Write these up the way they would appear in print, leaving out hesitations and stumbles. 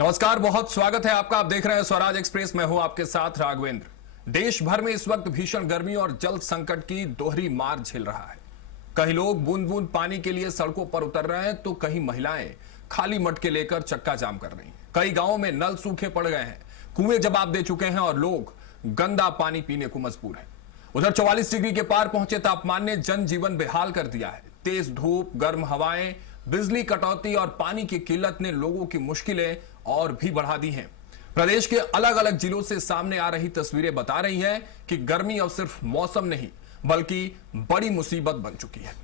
नमस्कार, बहुत स्वागत है आपका। आप देख रहे हैं स्वराज एक्सप्रेस। मैं हूं आपके साथ राघवेंद्र। देश भर में इस वक्त भीषण गर्मी और जल संकट की दोहरी मार झेल रहा है। कहीं लोग बूंद बूंद पानी के लिए सड़कों पर उतर रहे हैं तो कहीं महिलाएं खाली मटके लेकर चक्का जाम कर रही हैं। कई गांवों में नल सूखे पड़ गए हैं, कुएं जवाब दे चुके हैं और लोग गंदा पानी पीने को मजबूर हैं। उधर 44 डिग्री के पार पहुंचे तापमान ने जनजीवन बेहाल कर दिया है। तेज धूप, गर्म हवाएं, बिजली कटौती और पानी की किल्लत ने लोगों की मुश्किलें और भी बढ़ा दी हैं। प्रदेश के अलग अलग जिलों से सामने आ रही तस्वीरें बता रही हैं कि गर्मी अब सिर्फ मौसम नहीं बल्कि बड़ी मुसीबत बन चुकी है।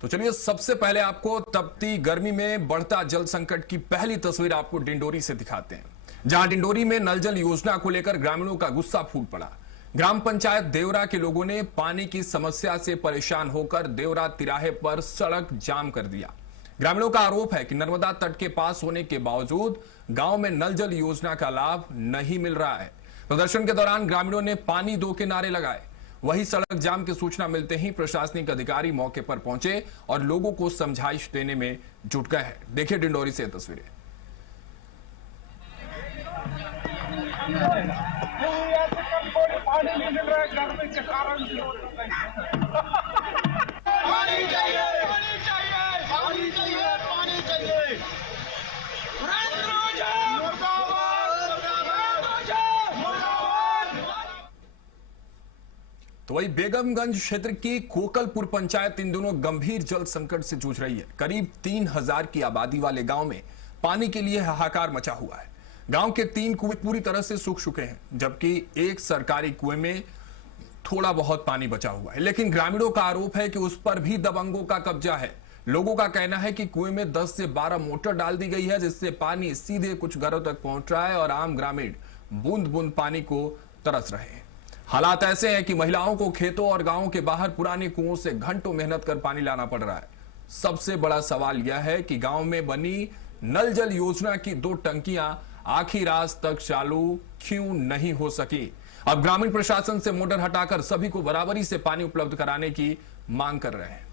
तो चलिए सबसे पहले आपको तपती गर्मी में बढ़ता जल संकट की पहली तस्वीर आपको डिंडोरी से दिखाते हैं, जहां डिंडोरी में नल जल योजना को लेकर ग्रामीणों का गुस्सा फूट पड़ा। ग्राम पंचायत देवरा के लोगों ने पानी की समस्या से परेशान होकर देवरा तिराहे पर सड़क जाम कर दिया। ग्रामीणों का आरोप है कि नर्मदा तट के पास होने के बावजूद गांव में नल जल योजना का लाभ नहीं मिल रहा है। प्रदर्शन के दौरान ग्रामीणों ने पानी दो के नारे लगाए। वही सड़क जाम की सूचना मिलते ही प्रशासनिक अधिकारी मौके पर पहुंचे और लोगों को समझाइश देने में जुट गए हैं। देखिए डिंडोरी से तस्वीरें। तो वही बेगमगंज क्षेत्र की कोकलपुर पंचायत इन दिनों गंभीर जल संकट से जूझ रही है। करीब 3000 की आबादी वाले गांव में पानी के लिए हाहाकार मचा हुआ है। गांव के 3 कुएं पूरी तरह से सूख चुके हैं, जबकि एक सरकारी कुएं में थोड़ा बहुत पानी बचा हुआ है। लेकिन ग्रामीणों का आरोप है कि उस पर भी दबंगों का कब्जा है। लोगों का कहना है कि कुएं में 10 से 12 मोटर डाल दी गई है, जिससे पानी सीधे कुछ घरों तक पहुंच रहा है और आम ग्रामीण बूंद बूंद पानी को तरस रहे हैं। हालात ऐसे हैं कि महिलाओं को खेतों और गांवों के बाहर पुराने कुओं से घंटों मेहनत कर पानी लाना पड़ रहा है। सबसे बड़ा सवाल यह है कि गांव में बनी नल जल योजना की 2 टंकियां आखिर आज तक चालू क्यों नहीं हो सकी। अब ग्रामीण प्रशासन से मोटर हटाकर सभी को बराबरी से पानी उपलब्ध कराने की मांग कर रहे हैं।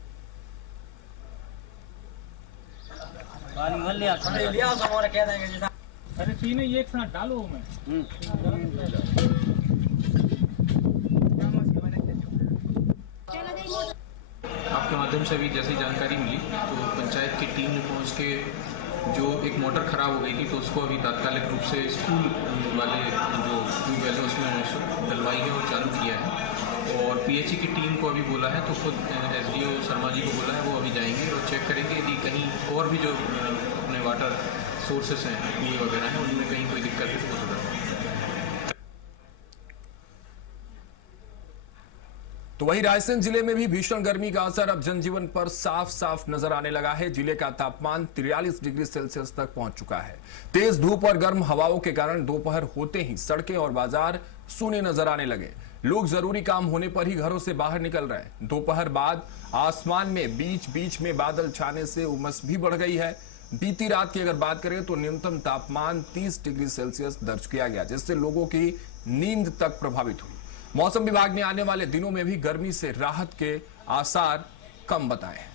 अरे तीनों एक साथ डालो में। आपके माध्यम से अभी जैसी जानकारी मिली तो पंचायत की टीम ने पहुंच के जो एक मोटर खराब हो गई थी तो उसको अभी तात्कालिक रूप से स्कूल वाले जो ट्यूबवेल है उसमें डलवाई है और चालू किया है। और पीएचई की टीम को अभी बोला है, तो खुद एसडीओ शर्मा जी को बोला है, वो अभी जाएंगे और चेक करेंगे यदि कहीं और भी जो अपने वाटर सोर्सेस हैं, कुएं वगैरह हैं, उनमें कहीं कोई दिक्कत है तो वो सुधार। तो वही रायसेन जिले में भी भीषण गर्मी का असर अब जनजीवन पर साफ साफ नजर आने लगा है। जिले का तापमान 43 डिग्री सेल्सियस तक पहुंच चुका है। तेज धूप और गर्म हवाओं के कारण दोपहर होते ही सड़कें और बाजार सूने नजर आने लगे। लोग जरूरी काम होने पर ही घरों से बाहर निकल रहे हैं। दोपहर बाद आसमान में बीच बीच में बादल छाने से उमस भी बढ़ गई है। बीती रात की अगर बात करें तो न्यूनतम तापमान 30 डिग्री सेल्सियस दर्ज किया गया, जिससे लोगों की नींद तक प्रभावित हुई। मौसम विभाग ने आने वाले दिनों में भी गर्मी से राहत के आसार कम बताए हैं।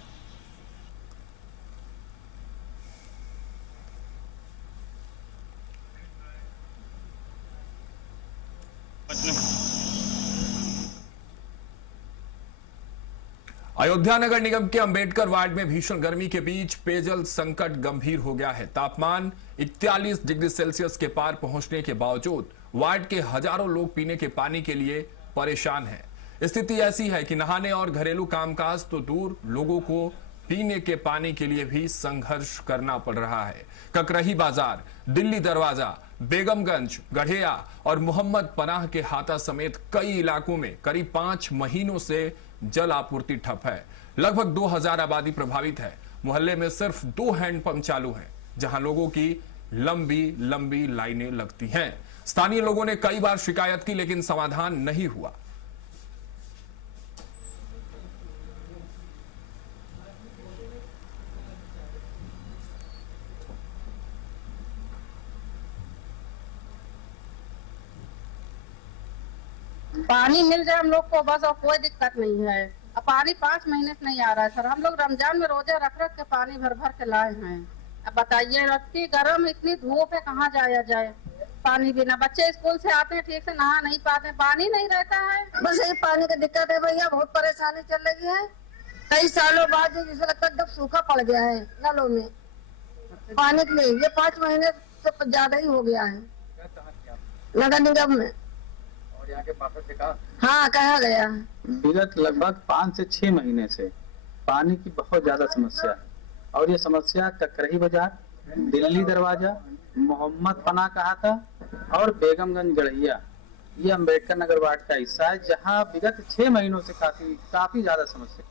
अयोध्या नगर निगम के अंबेडकर वार्ड में भीषण गर्मी के बीच पेयजल संकट गंभीर हो गया है। तापमान 41 डिग्री सेल्सियस के पार पहुंचने के बावजूद वार्ड के हजारों लोग पीने के पानी के लिए परेशान हैं। स्थिति ऐसी है कि नहाने और घरेलू कामकाज तो दूर, लोगों को पीने के पानी के लिए भी संघर्ष करना पड़ रहा है। ककरही बाजार, दिल्ली दरवाजा, बेगमगंज, गढ़ेया और मोहम्मद पनाह के हाता समेत कई इलाकों में करीब 5 महीनों से जल आपूर्ति ठप है। लगभग 2000 आबादी प्रभावित है। मोहल्ले में सिर्फ 2 हैंडपंप चालू हैं, जहां लोगों की लंबी लंबी लाइनें लगती हैं। स्थानीय लोगों ने कई बार शिकायत की, लेकिन समाधान नहीं हुआ। पानी मिल जाए हम लोग को बस, और कोई दिक्कत नहीं है। अब पानी 5 महीने से नहीं आ रहा है सर। हम लोग रमजान में रोजे रख रख के पानी भर भर के लाए हैं। अब बताइए, इतनी गर्म इतनी धूप है, कहाँ जाया जाए पानी बिना। बच्चे स्कूल से आते हैं, ठीक से नहा नहीं पाते, पानी नहीं रहता है। बस यही पानी की दिक्कत है भैया, बहुत परेशानी चल रही है। कई सालों बाद जैसे लगता है एकदम सूखा पड़ गया है नलों में पानी के लिए। ये 5 महीने से ज्यादा ही हो गया है नगर निगम में। और यहाँ के पापा से कहा? हाँ, कहा गया। विगत लगभग 5 से 6 महीने से पानी की बहुत ज्यादा समस्या है, और ये समस्या ककरही बाजार, दिल्ली दरवाजा, मोहम्मद पना कहा था और बेगमगंज गढ़िया, ये अम्बेडकर नगर वार्ड का हिस्सा है, जहाँ विगत 6 महीनों से काफी ज्यादा समस्या।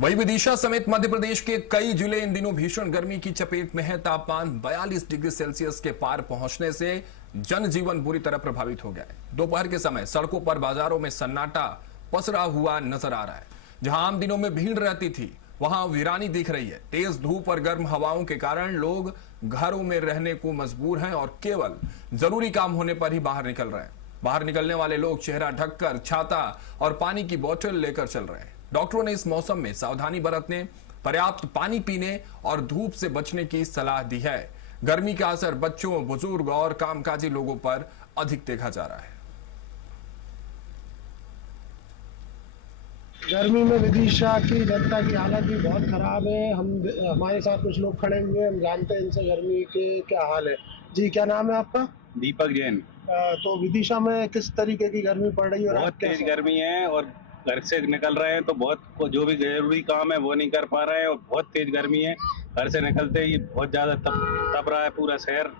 वहीं विदिशा समेत मध्य प्रदेश के कई जिले इन दिनों भीषण गर्मी की चपेट में है। तापमान 42 डिग्री सेल्सियस के पार पहुंचने से जनजीवन बुरी तरह प्रभावित हो गया है। दोपहर के समय सड़कों पर, बाजारों में सन्नाटा पसरा हुआ नजर आ रहा है। जहां आम दिनों में भीड़ रहती थी, वहां वीरानी दिख रही है। तेज धूप और गर्म हवाओं के कारण लोग घरों में रहने को मजबूर हैं और केवल जरूरी काम होने पर ही बाहर निकल रहे हैं। बाहर निकलने वाले लोग चेहरा ढककर छाता और पानी की बोतल लेकर चल रहे हैं। डॉक्टरों ने इस मौसम में सावधानी बरतने, पर्याप्त पानी पीने और धूप से बचने की सलाह दी है। गर्मी का असर बच्चों, बुजुर्ग और कामकाजी लोगों पर अधिक देखा जा रहा है। गर्मी में विदिशा की जनता की हालत भी बहुत खराब है। हमारे साथ कुछ लोग खड़े हुए हैं, हम जानते हैं इनसे गर्मी के क्या हाल है। जी, क्या नाम है आपका? दीपक जैन। तो विदिशा में किस तरीके की गर्मी पड़ रही है? बहुत तेज गर्मी है और घर से निकल रहे हैं तो बहुत जो भी जरूरी काम है वो नहीं कर पा रहे हैं, और बहुत तेज गर्मी है। घर से निकलते ही बहुत ज्यादा तप रहा है, पूरा शहर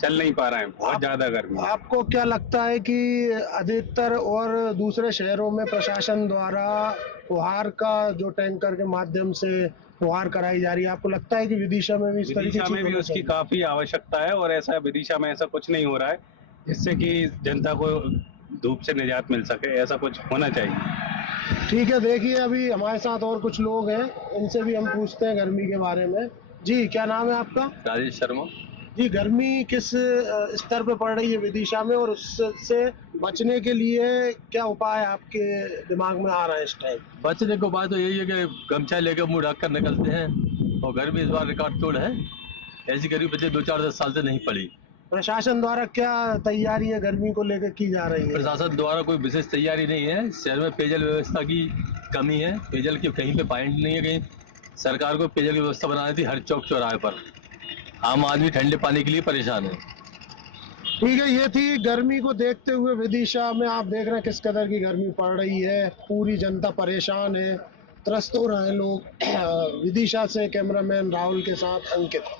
चल नहीं पा रहा है, बहुत ज्यादा गर्मी। आपको क्या लगता है कि अधिकतर और दूसरे शहरों में प्रशासन द्वारा फुहार का जो टैंकर के माध्यम से फुहार कराई जा रही है, आपको लगता है कि विदिशा में भी इस तरीके विदिशा में भी उसकी काफी आवश्यकता है, और ऐसा विदिशा में ऐसा कुछ नहीं हो रहा है जिससे कि जनता को धूप से निजात मिल सके। ऐसा कुछ होना चाहिए। ठीक है, देखिए अभी हमारे साथ और कुछ लोग हैं, इनसे भी हम पूछते हैं गर्मी के बारे में। जी, क्या नाम है आपका? राजेश शर्मा। जी, गर्मी किस स्तर पे पड़ रही है विदिशा में, और उससे बचने के लिए क्या उपाय आपके दिमाग में आ रहा है इस टाइम? बचने को बात तो यही है कि गमछा लेकर मुंह ढक कर निकलते हैं, और गर्मी इस बार रिकॉर्ड तोड़ है। ऐसी गर्मी पिछले 2-4-10 साल से नहीं पड़ी। प्रशासन द्वारा क्या तैयारी है गर्मी को लेकर की जा रही है? प्रशासन द्वारा कोई विशेष तैयारी नहीं है। शहर में पेयजल व्यवस्था की कमी है, पेयजल की कहीं पे पॉइंट नहीं है। कहीं सरकार को पेयजल की व्यवस्था बनानी थी हर चौक चौराहे पर। आम आदमी ठंडे पानी के लिए परेशान है। ठीक है, ये थी गर्मी को देखते हुए विदिशा में। आप देख रहे हैं किस कदर की गर्मी पड़ रही है, पूरी जनता परेशान है, त्रस्त हो रहे हैं लोग। विदिशा से कैमरामैन राहुल के साथ अंकित।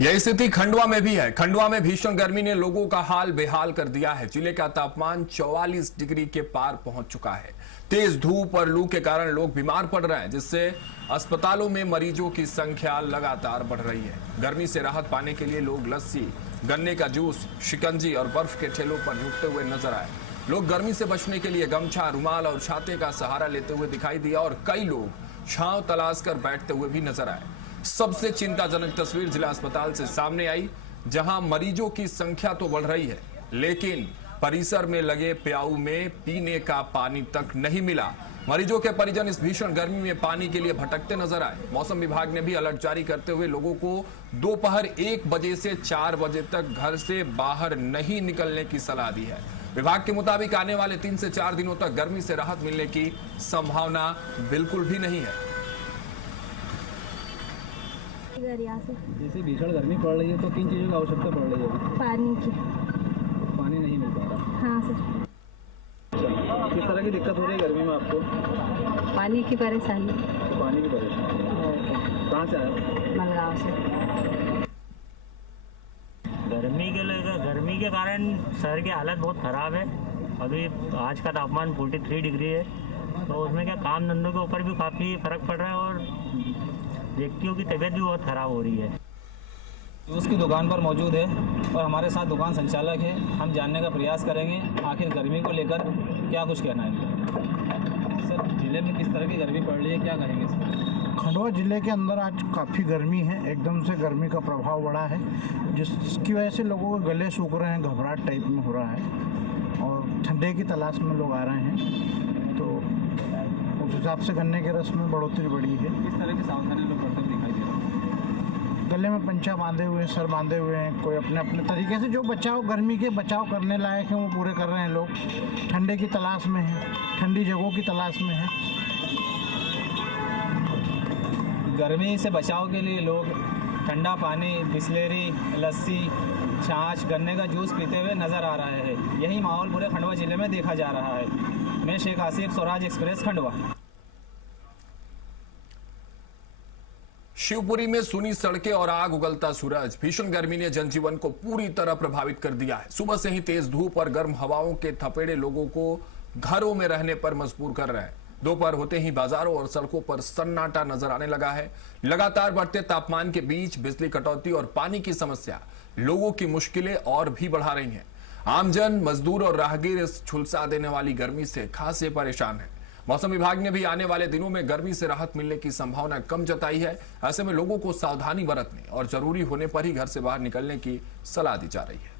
यह स्थिति खंडवा में भी है। खंडवा में भीषण गर्मी ने लोगों का हाल बेहाल कर दिया है। जिले का तापमान 44 डिग्री के पार पहुंच चुका है। तेज धूप और लू के कारण लोग बीमार पड़ रहे हैं, जिससे अस्पतालों में मरीजों की संख्या लगातार बढ़ रही है। गर्मी से राहत पाने के लिए लोग लस्सी, गन्ने का जूस, शिकंजी और बर्फ के ठेलों पर जुटते हुए नजर आए। लोग गर्मी से बचने के लिए गमछा, रुमाल और छाते का सहारा लेते हुए दिखाई दिया, और कई लोग छांव तलाश कर बैठते हुए भी नजर आए। सबसे चिंताजनक तस्वीर जिला अस्पताल से सामने आई, जहां मरीजों की संख्या तो बढ़ रही है, लेकिन परिसर में लगे प्याऊ में पीने का पानी तक नहीं मिला। मरीजों के परिजन इस भीषण गर्मी में पानी के लिए भटकते नजर आए। मौसम विभाग ने भी अलर्ट जारी करते हुए लोगों को दोपहर 1 बजे से 4 बजे तक घर से बाहर नहीं निकलने की सलाह दी है। विभाग के मुताबिक आने वाले 3 से 4 दिनों तक गर्मी से राहत मिलने की संभावना बिल्कुल भी नहीं है। जैसे भीषण गर्मी पड़ रही है तो किन चीज़ों की आवश्यकता पड़ रही है? पानी की। पानी नहीं मिल पा रहा? हाँ सर। किस तरह की दिक्कत हो रही है गर्मी में आपको? पानी की परेशानी। पानी की परेशानी। कहाँ से आए? मलगांव से। गर्मी के कारण शहर की हालत बहुत ख़राब है। अभी आज का तापमान 43 डिग्री है, तो उसमें क्या काम धंधों के ऊपर भी काफ़ी फ़र्क पड़ रहा है, और व्यक्तियों की तबीयत भी बहुत ख़राब हो रही है। उसकी दुकान पर मौजूद है और हमारे साथ दुकान संचालक है। हम जानने का प्रयास करेंगे आखिर गर्मी को लेकर क्या कुछ कहना है। सर, जिले में किस तरह की गर्मी पड़ रही है, क्या करेंगे सर? खंडवा जिले के अंदर आज काफ़ी गर्मी है, एकदम से गर्मी का प्रभाव बढ़ा है, जिसकी वजह से लोगों के गले सूख रहे हैं, घबराहट टाइप में हो रहा है और ठंडे की तलाश में लोग आ रहे हैं। तो उस हिसाब से गन्ने के रस में बढ़ोतरी बढ़ी है। किस तरह की सावधानी लोग करते हुए दिखाई दे रहे हैं? गले में पंचा बांधे हुए हैं, सर बांधे हुए हैं, कोई अपने अपने तरीके से जो बचाव, गर्मी के बचाव करने लायक हैं वो पूरे कर रहे हैं। लोग ठंडे की तलाश में हैं, ठंडी जगहों की तलाश में हैं। गर्मी से बचाव के लिए लोग ठंडा पानी, बिस्लेरी, लस्सी, छाछ, गन्ने का जूस पीते हुए नजर आ रहे हैं। यही माहौल पूरे खंडवा जिले में देखा जा रहा है। मैं शेख आसिफ, स्वराज एक्सप्रेस, खंडवा। शिवपुरी में सूनी सड़कें और आग उगलता सूरज। भीषण गर्मी ने जनजीवन को पूरी तरह प्रभावित कर दिया है। सुबह से ही तेज धूप और गर्म हवाओं के थपेड़े लोगों को घरों में रहने पर मजबूर कर रहे हैं। दोपहर होते ही बाजारों और सड़कों पर सन्नाटा नजर आने लगा है। लगातार बढ़ते तापमान के बीच बिजली कटौती और पानी की समस्या लोगों की मुश्किलें और भी बढ़ा रही हैं। आमजन, मजदूर और राहगीर इस झुलसा देने वाली गर्मी से खासे परेशान हैं। मौसम विभाग ने भी आने वाले दिनों में गर्मी से राहत मिलने की संभावना कम जताई है। ऐसे में लोगों को सावधानी बरतने और जरूरी होने पर ही घर से बाहर निकलने की सलाह दी जा रही है।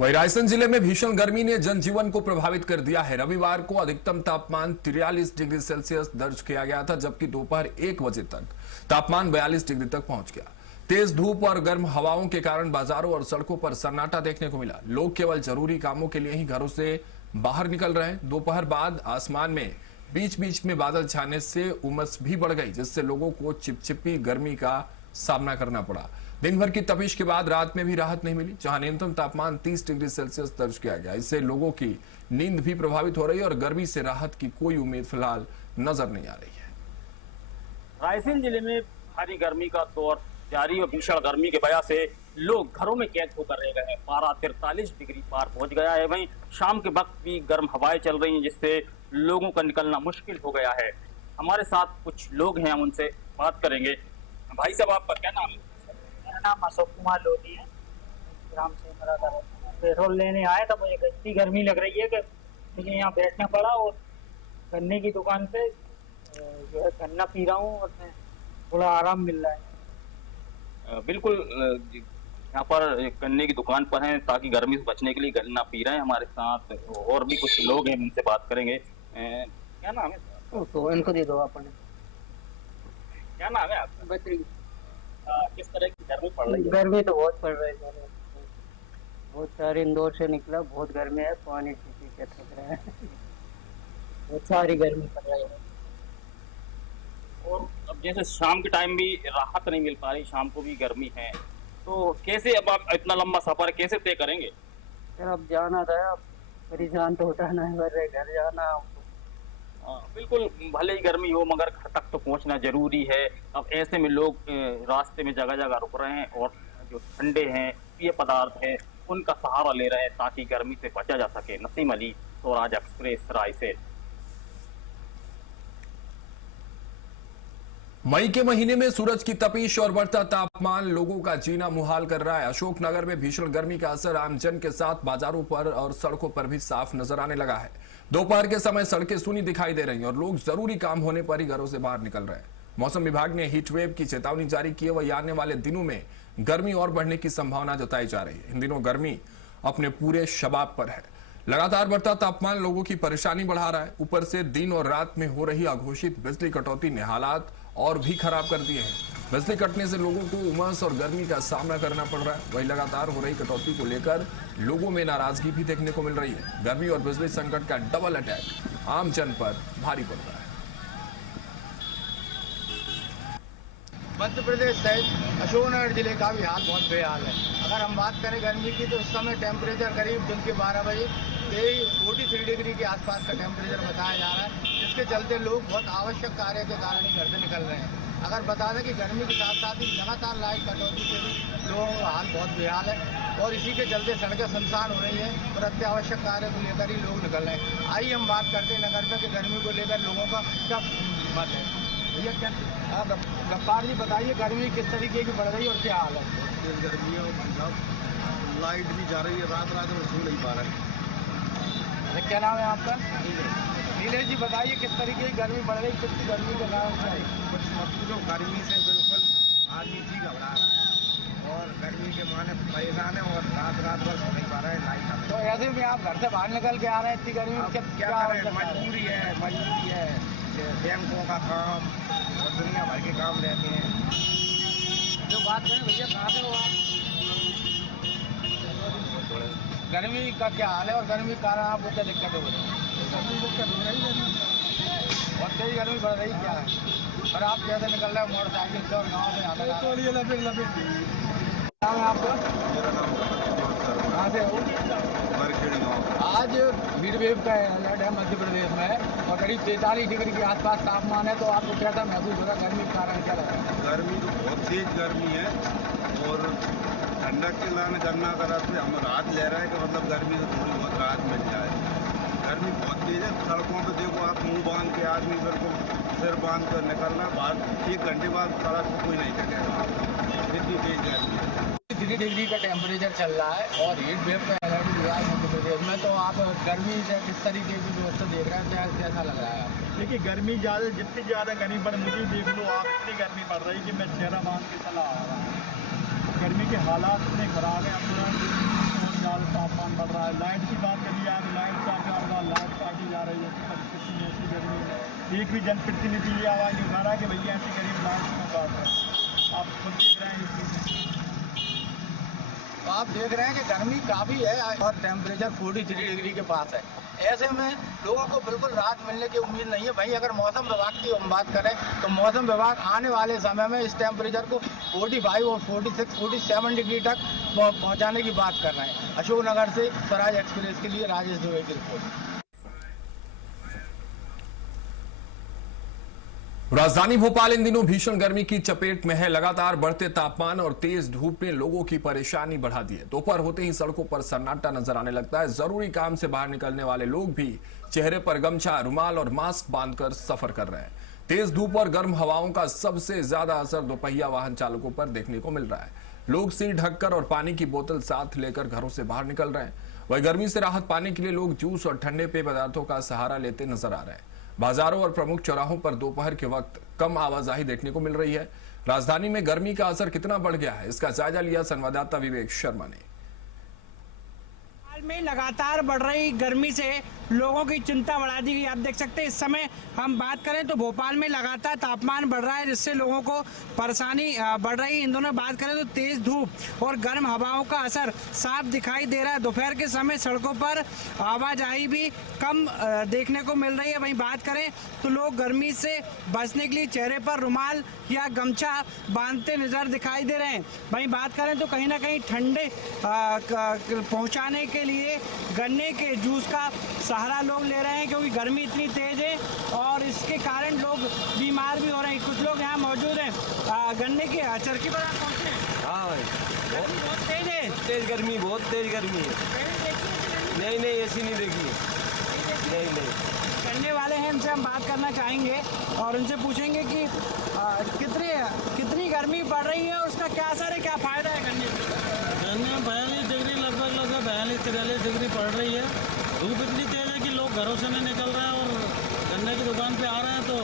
वहीं रायसेन जिले में भीषण गर्मी ने जनजीवन को प्रभावित कर दिया है। रविवार को अधिकतम तापमान 43 डिग्री सेल्सियस दर्ज किया गया था, जबकि दोपहर 1 बजे तक तापमान 42 डिग्री तक पहुंच गया। तेज धूप और गर्म हवाओं के कारण बाजारों और सड़कों पर सन्नाटा देखने को मिला। लोग केवल जरूरी कामों के लिए ही घरों से बाहर निकल रहे हैं। दोपहर बाद आसमान में बीच बीच में बादल छाने से उमस भी बढ़ गई, जिससे लोगों को चिपचिपी गर्मी का सामना करना पड़ा। दिन भर की तपिश के बाद रात में भी राहत नहीं मिली, जहां न्यूनतम तापमान 30 डिग्री सेल्सियस दर्ज किया गया। इससे लोगों की नींद भी प्रभावित हो रही है और गर्मी से राहत की कोई उम्मीद फिलहाल नजर नहीं आ रही है। रायसेन जिले में भारी गर्मी का दौर जारी और भीषण गर्मी की वजह से लोग घरों में कैद होकर रह गए हैं। पारा 43 डिग्री पार पहुंच गया है। वहीं शाम के वक्त भी गर्म हवाएं चल रही हैं, जिससे लोगों का निकलना मुश्किल हो गया है। हमारे साथ कुछ लोग हैं, हम उनसे बात करेंगे। भाई साहब, आपका क्या नाम है? मेरा नाम अशोक कुमार लोधी है, ग्राम से पेट्रोल लेने आए तो मुझे इतनी गर्मी लग रही है कि मुझे यहाँ बैठना पड़ा और गन्ने की दुकान पे जो है गन्ना पी रहा हूँ और थोड़ा आराम मिल रहा है। बिल्कुल, यहाँ पर गन्ने की दुकान पर हैं ताकि गर्मी से बचने के लिए गन्ना पी रहे हैं। हमारे साथ और भी कुछ लोग हैं, उनसे बात करेंगे। क्या नाम है? तो इनको दे दो अपने। क्या नाम है आपका? बकरी। किस तरह की गर्मी पड़ रही है? गर्मी तो बहुत पड़ रही है, बहुत सारे इंदौर से निकला, बहुत गर्मी है, पानी पी के थक रहा है, बहुत सारी गर्मी पड़ रही है। और अब जैसे शाम के टाइम भी राहत नहीं मिल पा रही, शाम को भी गर्मी है, तो कैसे अब आप इतना लंबा सफर कैसे तय करेंगे? सर अब जाना था, अब परेशान तो होता नहीं, घर जाना। बिल्कुल, भले ही गर्मी हो मगर घर तक तो पहुंचना जरूरी है। अब ऐसे में लोग रास्ते में जगह जगह रुक रहे हैं और जो ठंडे हैं, पेय पदार्थ हैं, उनका सहारा ले रहे हैं ताकि गर्मी से बचा जा सके। नसीम अली, स्वराज एक्सप्रेस, रायसेन। मई के महीने में सूरज की तपिश और बढ़ता तापमान लोगों का जीना मुहाल कर रहा है। अशोकनगर में भीषण गर्मी का असर आमजन के साथ बाजारों पर और सड़कों पर भी साफ नजर आने लगा है। दोपहर के समय सड़कें सूनी दिखाई दे रही हैं और लोग जरूरी काम होने पर ही घरों से बाहर निकल रहे हैं। मौसम विभाग ने हीट वेव की चेतावनी जारी की है। वही आने वाले दिनों में गर्मी और बढ़ने की संभावना जताई जा रही है। इन दिनों गर्मी अपने पूरे शबाब पर है। लगातार बढ़ता तापमान लोगों की परेशानी बढ़ा रहा है। ऊपर से दिन और रात में हो रही अघोषित बिजली कटौती ने हालात और भी खराब कर दिए हैं। बिजली कटने से लोगों को उमस और गर्मी का सामना करना पड़ रहा है। वही लगातार हो रही कटौती को लेकर लोगों में नाराजगी भी देखने को मिल रही है। गर्मी और बिजली संकट का डबल अटैक आम जन पर भारी पड़ रहा है। मध्य प्रदेश सहित अशोकनगर जिले का भी हाल बहुत बेहाल है। अगर हम बात करें गर्मी की तो इस समय टेम्परेचर करीब दिन के 12 बजे 43 डिग्री के आसपास का टेम्परेचर बताया जा रहा है, जिसके चलते लोग बहुत आवश्यक कार्य के कारण ही घर से निकल रहे हैं। अगर बता दें कि गर्मी के साथ साथ ही लगातार लाइट कटौती से भी लोगों का हाल बहुत बेहाल है और इसी के चलते सड़कें सुनसान हो रही हैं और अत्यावश्यक कार्य को लेकर ही लोग निकल रहे हैं। आइए हम बात करते हैं नगर में कि गर्मी को लेकर लोगों का क्या मत है। भैया क्या गफ्फार जी बताइए, गर्मी किस तरीके की बढ़ रही है और क्या हाल है? तेज गर्मी है और लाइट भी जा रही है, रात रात में सो नहीं पा रहे हैं। क्या नाम है आपका? नीलेश जी बताइए किस तरीके की गर्मी बढ़ रही है, कितनी गर्मी का नाम है? कुछ मत गर्मी से बिल्कुल आदमी जी घबरा रहा है और गर्मी के माने परेशान है और रात रात भर सो नहीं पा रहा है लाइट। तो ऐसे में आप घर से बाहर निकल के आ रहे हैं इतनी गर्मी में, क्या करें? मजबूरी है, बैंकों का काम और दुनिया भर के काम रहते हैं। जो बात करें भैया, कहाँ से हो आप? गर्मी का क्या हाल है और गर्मी के कारण आपको क्या दिक्कत हो रही है? बहुत तेज गर्मी बढ़ रही क्या है? और आप कैसे निकल रहे हो मोटरसाइकिल से और गाँव में आते हैं? नाम है आपका? मेरा नाम कहाँ से हो? आज हीट वेव का अलर्ट है मध्य प्रदेश में और करीब 43 डिग्री के आसपास तापमान है, तो आपको कैसा महसूस हो रहा है? गर्मी के कारण क्या लग रहा है? गर्मी तो बहुत तेज गर्मी है और ठंडक के लाने गन्ना करा से हम राहत ले रहे हैं कि मतलब गर्मी से थोड़ी बहुत राहत मिल जाए। गर्मी बहुत तेज है, सड़कों पे देखो आप, मुंह बांध के आदमी बिल्कुल सिर बांध कर निकलना, बाद 1 घंटे बाद सड़क पर कोई नहीं चलेगा, इतनी तेज गर्मी है। 3 डिग्री का टेम्परेचर चल रहा है और हीट वेव का अलर्ट दिया है मध्य प्रदेश में, तो आप गर्मी से किस तरीके की व्यवस्था देख रहे हैं, कैसा लग रहा है आपको? देखिए गर्मी जितनी ज़्यादा गर्मी पर मुझे देख लो आप, इतनी गर्मी पड़ रही कि मैं चेहरा बांध के चला आ रहा हूँ। गर्मी के हालात इतने खराब हैं, अब बहुत ज़्यादा तापमान बढ़ रहा है। लाइट की बात करिए आप, लाइट काटी जा रही है, कितनी ऐसी गर्मी है। एक भी जनप्रतिनिधि ये आवाज़ नहीं उठा रहा है कि भैया ऐसी गरीब लाइट क्यों काट रहे हैं। आप खुद देख रहे हैं इस चीज़ में। तो आप देख रहे हैं कि गर्मी काफ़ी है और टेम्परेचर 43 डिग्री के पास है। ऐसे में लोगों को बिल्कुल राहत मिलने की उम्मीद नहीं है। भाई अगर मौसम विभाग की हम बात करें तो मौसम विभाग आने वाले समय में इस टेम्परेचर को 45 और 46, 47 डिग्री तक पहुंचाने की बात कर रहे हैं। अशोकनगर से स्वराज एक्सप्रेस के लिए राजेश दुबे की रिपोर्ट। राजधानी भोपाल इन दिनों भीषण गर्मी की चपेट में है। लगातार बढ़ते तापमान और तेज धूप ने लोगों की परेशानी बढ़ा दी है। दोपहर होते ही सड़कों पर सन्नाटा नजर आने लगता है। जरूरी काम से बाहर निकलने वाले लोग भी चेहरे पर गमछा, रुमाल और मास्क बांधकर सफर कर रहे हैं। तेज धूप और गर्म हवाओं का सबसे ज्यादा असर दोपहिया वाहन चालकों पर देखने को मिल रहा है। लोग सिर ढककर और पानी की बोतल साथ लेकर घरों से बाहर निकल रहे हैं। वहीं गर्मी से राहत पाने के लिए लोग जूस और ठंडे पेय पदार्थों का सहारा लेते नजर आ रहे हैं। बाजारों और प्रमुख चौराहों पर दोपहर के वक्त कम आवाजाही देखने को मिल रही है। राजधानी में गर्मी का असर कितना बढ़ गया है, इसका जायजा लिया संवाददाता विवेक शर्मा ने। में लगातार बढ़ रही गर्मी से लोगों की चिंता बढ़ा दी गई। आप देख सकते हैं इस समय हम बात करें तो भोपाल में लगातार तापमान बढ़ रहा है, जिससे लोगों को परेशानी बढ़ रही है। इन दोनों बात करें तो तेज धूप और गर्म हवाओं का असर साफ दिखाई दे रहा है। दोपहर के समय सड़कों पर आवाजाही भी कम देखने को मिल रही है। वहीं बात करें तो लोग गर्मी से बचने के लिए चेहरे पर रुमाल या गमछा बांधते नजर दिखाई दे रहे हैं। वहीं बात करें तो कहीं ना कहीं ठंडे पहुंचाने के लिए गन्ने के जूस का सहारा लोग ले रहे हैं, क्योंकि गर्मी इतनी तेज है और इसके कारण लोग बीमार भी हो रहे हैं। कुछ लोग यहाँ मौजूद हैं। गन्ने के चरखी पर आप पहुँचे हैं? हाँ बहुत तेज है। तेज गर्मी, बहुत तेज गर्मी है। नहीं ऐसी नहीं देखी है। नहीं। गन्ने वाले हैं, इनसे हम बात करना चाहेंगे और उनसे पूछेंगे कि कितनी गर्मी पड़ रही है, उसका क्या असर है, क्या फायदा है गन्ने में? 42 डिग्री लगभग 42-43 डिग्री पड़ रही है। धूप इतनी तेज है कि लोग घरों से नहीं निकल रहे हैं और गन्ने की दुकान पे आ रहे हैं तो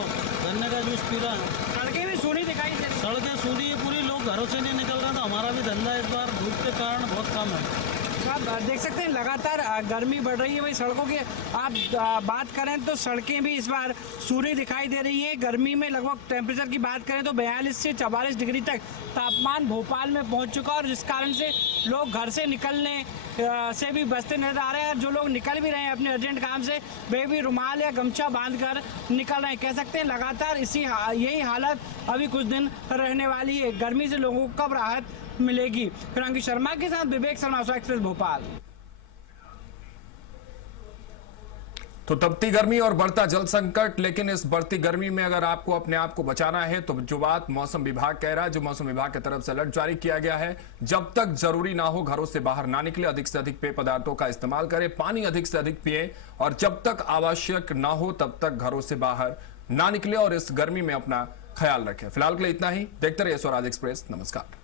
गन्ने का जूस पी रहे हैं। सड़कें भी सूनी दिखाई दे रही हैं। सड़कें सूनी है पूरी, लोग घरों से नहीं निकल रहे हैं, तो हमारा भी धंधा इस बार धूप के कारण बहुत कम है। आप देख सकते हैं लगातार गर्मी बढ़ रही है। वही सड़कों की आप बात करें तो सड़कें भी इस बार सूर्य दिखाई दे रही है। गर्मी में लगभग टेम्परेचर की बात करें तो 42 से 44 डिग्री तक तापमान भोपाल में पहुंच चुका है और जिस कारण से लोग घर से निकलने से भी बचते नजर आ रहे हैं। और जो लोग निकल भी रहे हैं अपने अर्जेंट काम से, वे भी रुमाल या गमछा बांधकर निकल रहे हैं। कह सकते हैं लगातार यही हालत अभी कुछ दिन रहने वाली है। गर्मी से लोगों को कब राहत मिलेगी? फिर शर्मा के साथ विवेक शर्मा, एक्सप्रेस भोपाल। तो तपती गर्मी और बढ़ता जल संकट, लेकिन इस बढ़ती गर्मी में अगर आपको अपने आप को बचाना है तो जो बात मौसम विभाग कह रहा है, जो मौसम विभाग की तरफ से अलर्ट जारी किया गया है, जब तक जरूरी ना हो घरों से बाहर ना निकले, अधिक से अधिक पेय पदार्थों का इस्तेमाल करें, पानी अधिक से अधिक पिए और जब तक आवश्यक ना हो तब तक घरों से बाहर ना निकले और इस गर्मी में अपना ख्याल रखें। फिलहाल के लिए इतना ही। देखते रहिए स्वराज एक्सप्रेस। नमस्कार।